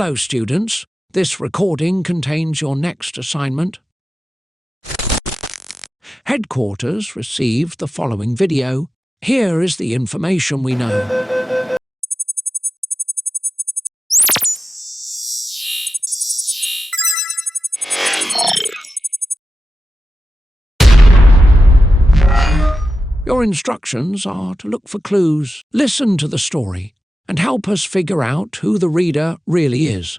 Hello, students. This recording contains your next assignment. Headquarters received the following video. Here is the information we know. Your instructions are to look for clues, listen to the story, and help us figure out who the reader really is.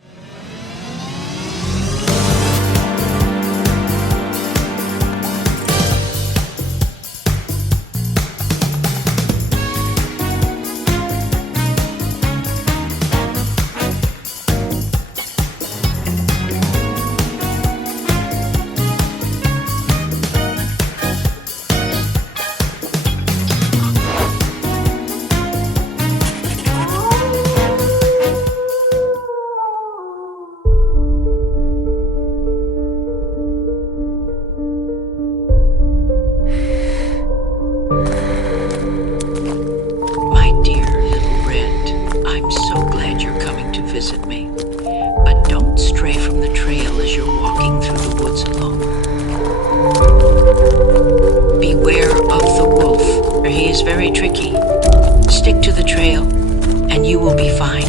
Visit me, but don't stray from the trail as you're walking through the woods alone. Beware of the wolf, for he is very tricky. Stick to the trail, and you will be fine.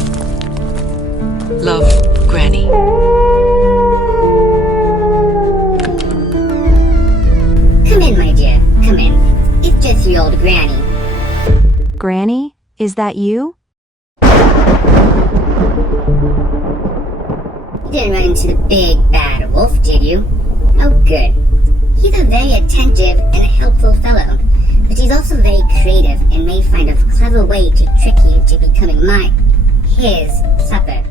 Love, Granny. Come in, my dear, come in. It's just your old Granny. Granny, is that you? You didn't run into the big bad wolf, did you? Oh, good. He's a very attentive and a helpful fellow, but he's also very creative and may find a clever way to trick you into becoming his supper.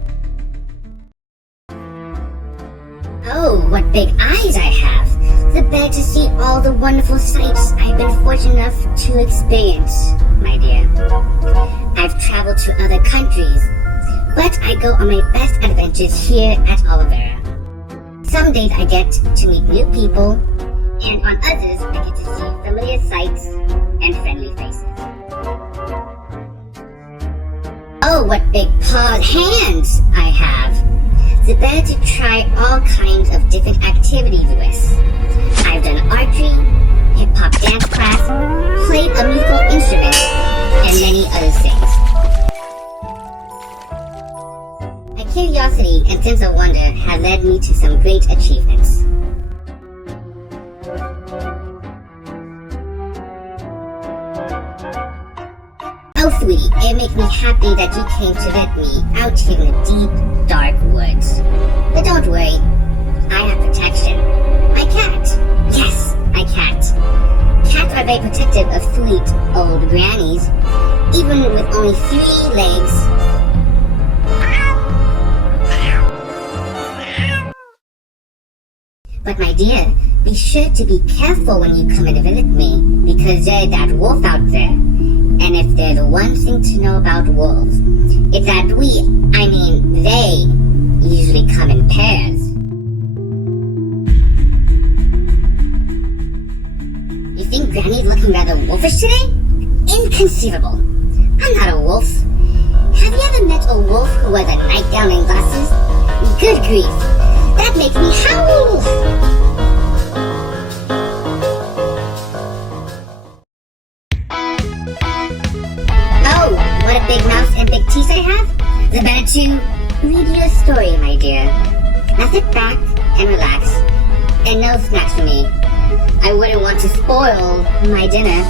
Oh, what big eyes I have! The better to see all the wonderful sights I've been fortunate enough to experience, my dear. I've traveled to other countries, but I go on my best adventures here at Olivera. Some days I get to meet new people, and on others I get to see familiar sights and friendly faces. Oh, what big pawed hands I have! The better to try all kinds of different activities with. I've done archery, hip-hop dance class, played a musical instrument, and many other things. My curiosity and sense of wonder have led me to some great achievements. Oh, sweetie, it makes me happy that you came to visit me out here in the deep, dark woods. But don't worry, I have protection. My cat. Yes, my cat. Cats are very protective of sweet old grannies, even with only 3 legs. But my dear, be sure to be careful when you come and visit me, because there's that wolf out there. And if there's one thing to know about wolves, it's that they usually come in pairs. You think Granny's looking rather wolfish today? Inconceivable. I'm not a wolf. Have you ever met a wolf who wears a nightgown and glasses? Good grief. That makes me howl! Oh, what a big mouth and big teeth I have! The better to read you a story, my dear. Now sit back and relax, and no snacks for me. I wouldn't want to spoil my dinner.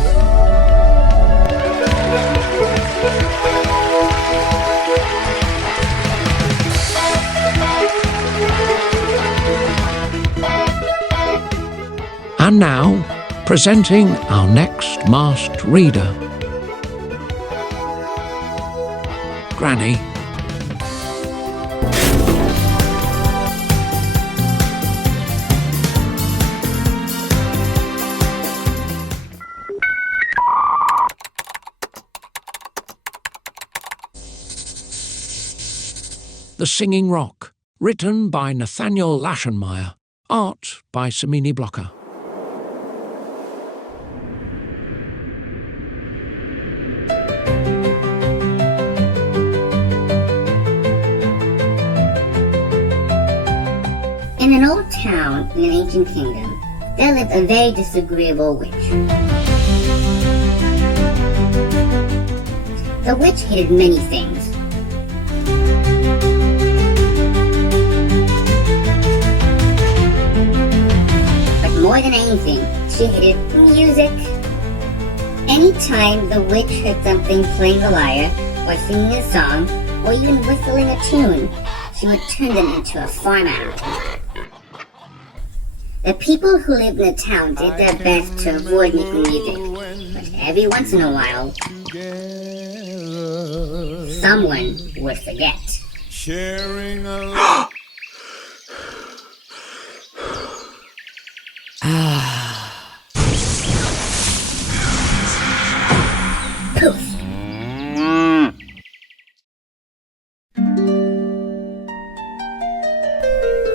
And now, presenting our next masked reader, Granny. The Singing Rock, written by Nathaniel Lachenmeyer, art by Simini Blocker. town in an ancient kingdom, there lived a very disagreeable witch. The witch hated many things. But more than anything, she hated music. Anytime the witch heard something playing the lyre, or singing a song, or even whistling a tune, she would turn them into a farm animal. The people who lived in the town did their best to avoid making music, but every once in a while, someone would forget. Sharing a Poof!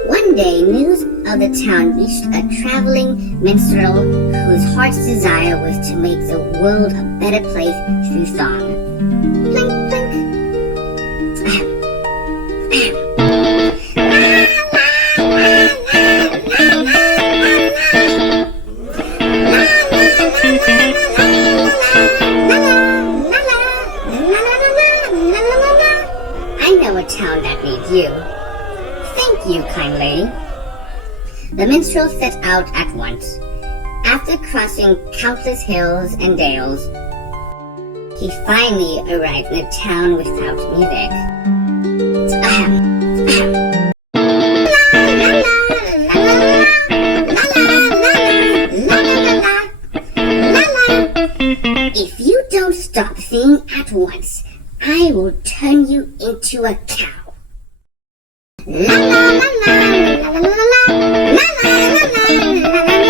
One day, news of the town reached a traveling minstrel whose heart's desire was to make the world a better place through song. Blink, blink. Ahem. I know a town that needs you. Thank you, kind lady. The minstrel set out at once. After crossing countless hills and dales, he finally arrived in a town without music. Ahem. Ahem. If you don't stop singing at once, I will turn you into a cow. La la la la la la la la la la la la.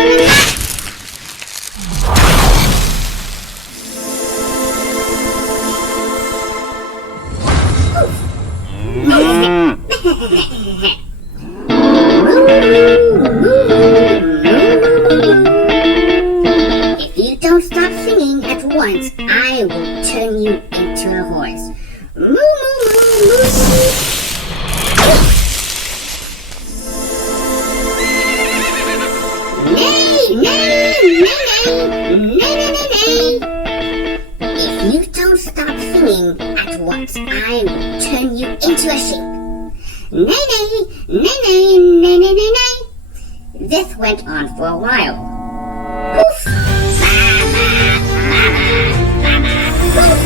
If you don't stop singing at once, I will turn you into a horse. Moo moo moo moo. Nay, nay, nay, nay, nay, nay, nay. If you don't stop singing at once, I will turn you into a sheep. Nay, nay, nay, nay, nay, nay, nay, nay. This went on for a while. Poof! Poof!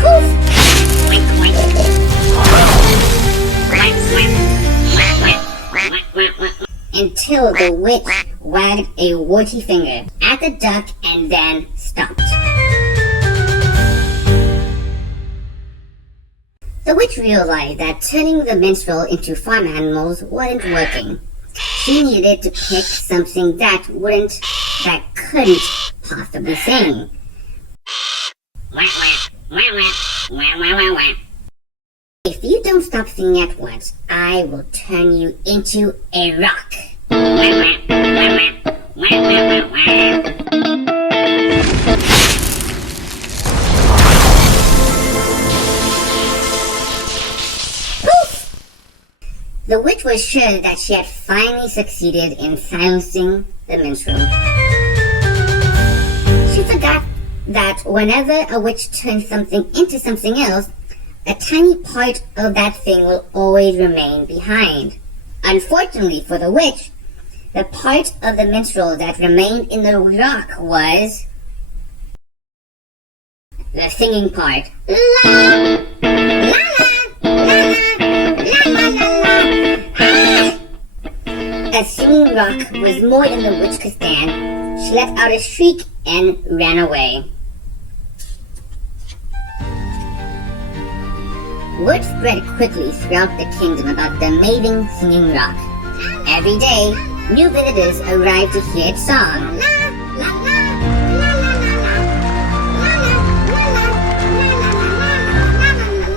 Poof! Wink, wink. Until the witch wagged a warty finger at the duck and then stopped. The witch realized that turning the minstrel into farm animals wasn't working. She needed to pick something that couldn't possibly sing. If you don't stop singing at once, I will turn you into a rock. The witch was sure that she had finally succeeded in silencing the minstrel. She forgot that whenever a witch turns something into something else, a tiny part of that thing will always remain behind. Unfortunately for the witch, the part of the minstrel that remained in the rock was the singing part. La, la, la, la, la, la, la, la. Ah! A singing rock was more than the witch could stand. She let out a shriek and ran away. Word spread quickly throughout the kingdom about the amazing singing rock. Every day, new visitors arrived to hear its song.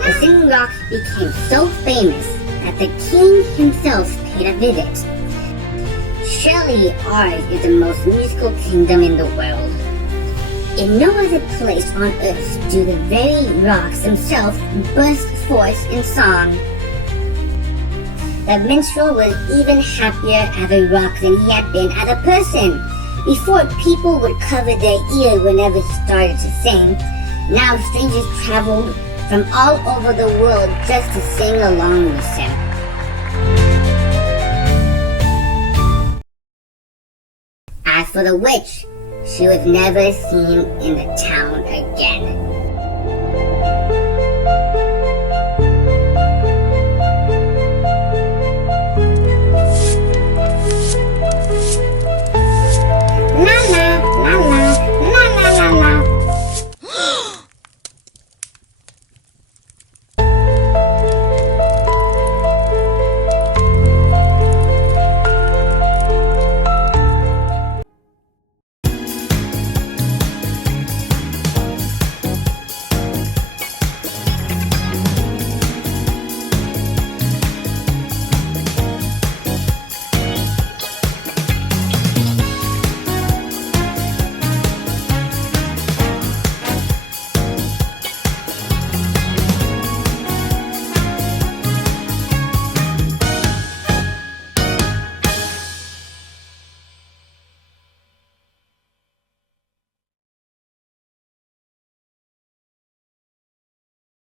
The singing rock became so famous that the king himself paid a visit. Surely ours is the most musical kingdom in the world. In no other place on earth do the very rocks themselves burst forth in song. The The minstrel was even happier as a rock than he had been as a person. Before, people would cover their ears whenever he started to sing. Now strangers traveled from all over the world just to sing along with him. As for the witch, she was never seen in the town again.